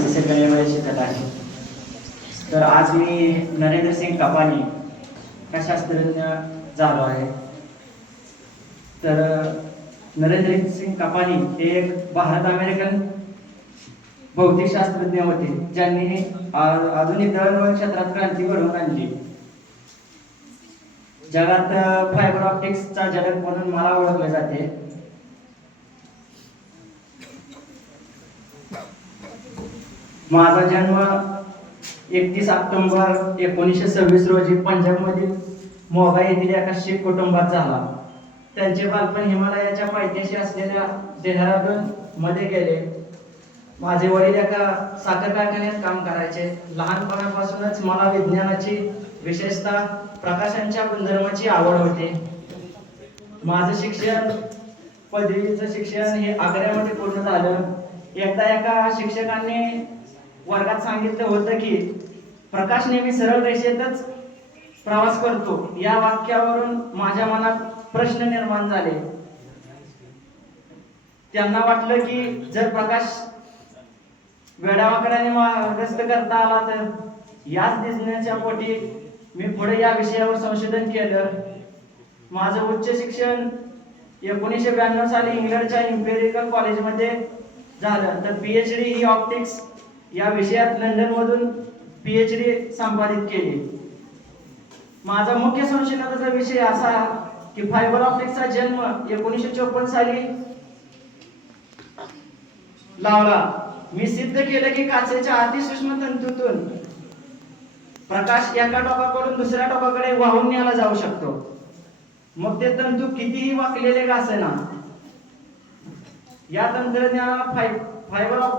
सगळ्यामध्ये शिकत आहे. तर आज मी नरेंद्र सिंग कपानी हा शास्त्रज्ञ झालो आहे. तर नरेंद्र सिंग कपानी हे एक भारत अमेरिकन भौतिक शास्त्रज्ञ होते, ज्यांनी आधुनिक दळणवळण क्षेत्रात क्रांती घडवून आणली. जगात फायबर ऑप्टिक्सचा जनक म्हणून मला ओळखले जाते. माझा जन्म 31 ऑक्टोबर 1926 रोजी पंजाबमधील मोगा येथील एका शीख कुटुंबात झाला. त्यांचे बालपण हिमालयाच्या पायथ्याशी असलेल्या देहरादून मध्ये गेले. माझे वडील एका साखर कारखान्यात काम करायचे. लहानपणापासूनच मला विज्ञानाची, विशेषतः प्रकाशांच्या गुणधर्माची आवड होती. माझं शिक्षण, पदवीचं शिक्षण हे आग्र्यामध्ये पूर्ण झालं. एकदा एका शिक्षकांनी वर्गात सांगितलं होतं की प्रकाश नेहमी सरळ रेषेतच प्रवास करतो. या वाक्यावरून माझ्या मनात प्रश्न निर्माण झाले. त्यांना वाटलं की जर प्रकाश वेडावाकड्याने मार्गस्थ करता आला तर याच दिसण्याच्या पोटी मी पुढे या विषयावर संशोधन केलं. माझं उच्च शिक्षण 1992 साली इंग्लंडच्या इम्पेरियल कॉलेजमध्ये झालं. तर PhD ही ऑप्टिक्स या विषयात लंडन मधून PhD संपादित केली. माझा मुख्य संशोधनाचा विषय असा की फायबर ऑप्टिक्सचा जन्म 1954 साली लावला. मी सिद्ध केलं की काचेच्या अतिसूक्ष्म तंतूतून प्रकाश एका टोकाकडून दुसऱ्या टोकाकडे वाहून न्यायला जाऊ शकतो, मग ते तंतू कितीही वाकलेले का असेना. या तंत्रज्ञानाला फायबर ऑप्टिक्स